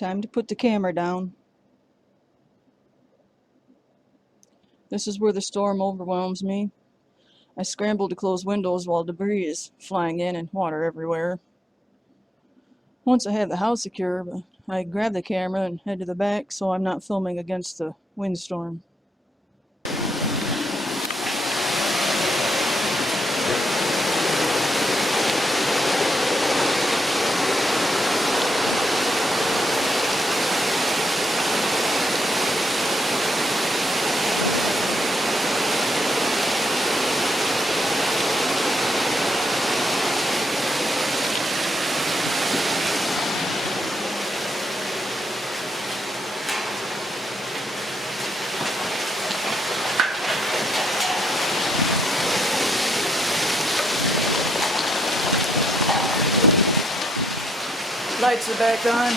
Time to put the camera down. This is where the storm overwhelms me. I scramble to close windows while debris is flying in and water everywhere. Once I have the house secure, I grab the camera and head to the back so I'm not filming against the windstorm. Lights are back on.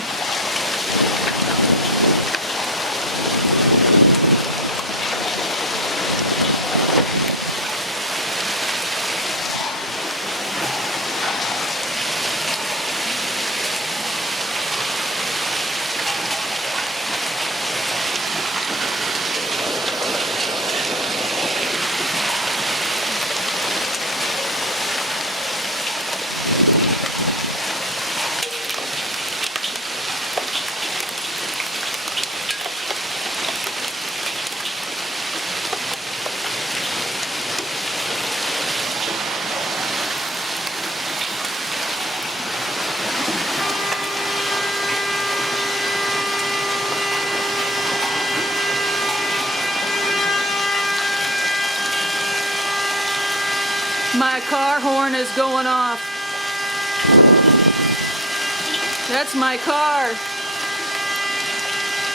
My car horn is going off. That's my car.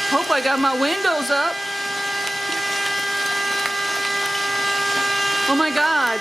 Hope I got my windows up. Oh my God.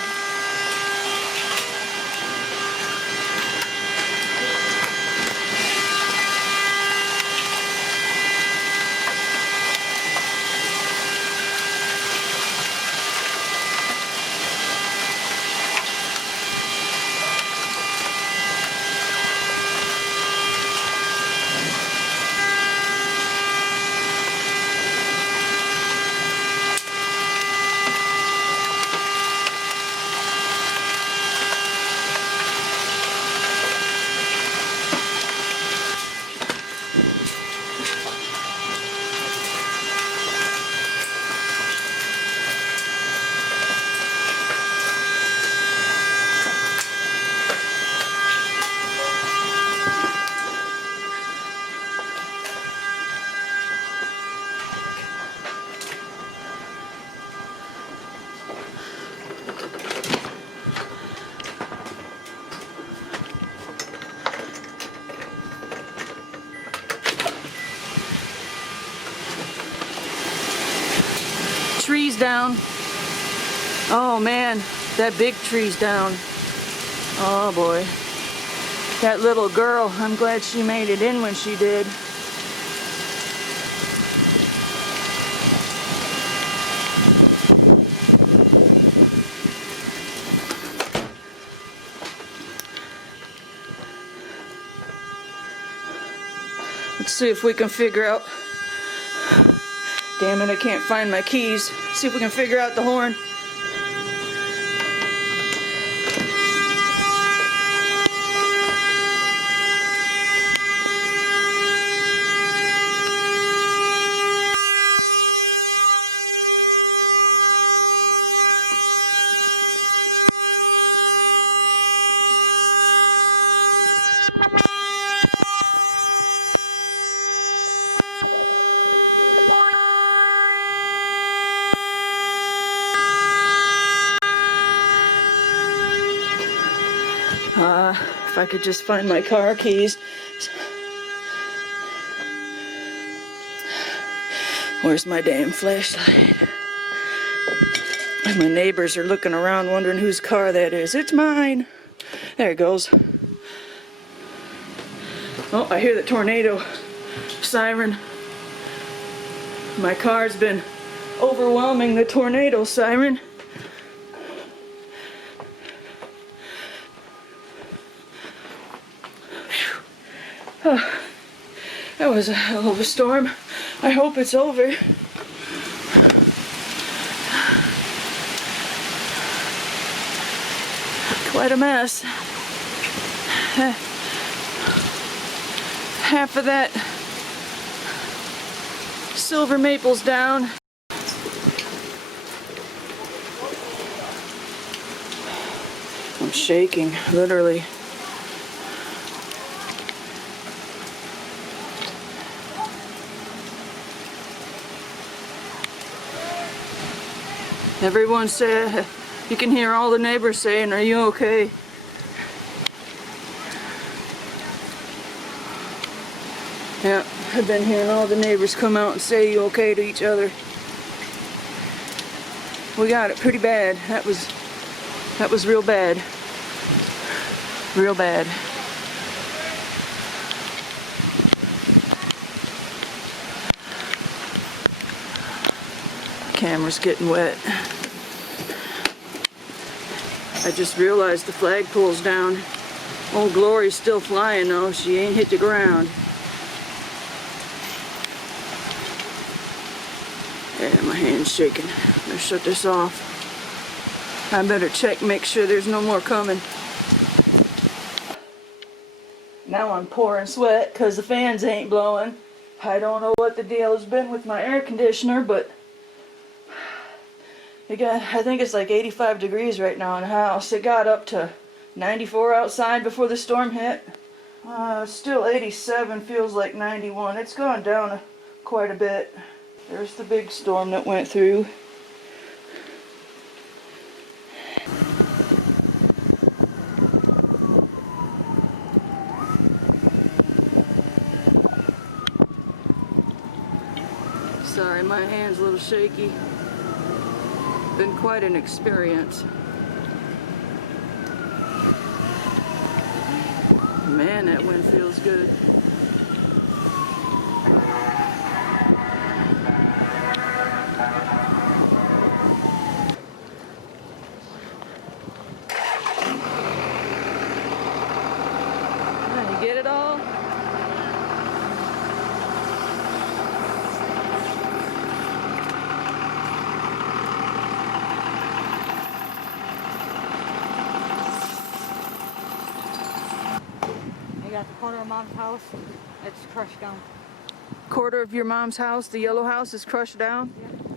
Trees down. Oh man, that big tree's down. Oh boy. That little girl, I'm glad she made it in when she did. Let's see if we can figure out. Damn it, I can't find my keys. See if we can figure out the horn. If I could just find my car keys. Where's my damn flashlight? My neighbors are looking around wondering whose car that is. It's mine. There it goes. Oh, I hear the tornado siren. My car's been overwhelming the tornado siren. That was a hell of a storm. I hope it's over. Quite a mess. Half of that silver maple's down. I'm shaking, literally. Everyone said, you can hear all the neighbors saying, "Are you okay?" Yeah, I've been hearing all the neighbors come out and say, "You okay?" to each other. We got it pretty bad. That was real bad. Real bad. Camera's getting wet. I just realized the flagpole's down. Old Glory's still flying though. She ain't hit the ground. Yeah, my hand's shaking. Let's shut this off. I better check, make sure there's no more coming. Now I'm pouring sweat because the fans ain't blowing. I don't know what the deal has been with my air conditioner, but I think it's like 85 degrees right now in the house. It got up to 94 outside before the storm hit. Still 87, feels like 91. It's gone down quite a bit. There's the big storm that went through. Sorry, my hand's a little shaky. Been quite an experience. Man, that wind feels good. You get it all? Got the corner of Mom's house, it's crushed down. Quarter of your mom's house, the yellow house, is crushed down? Yeah.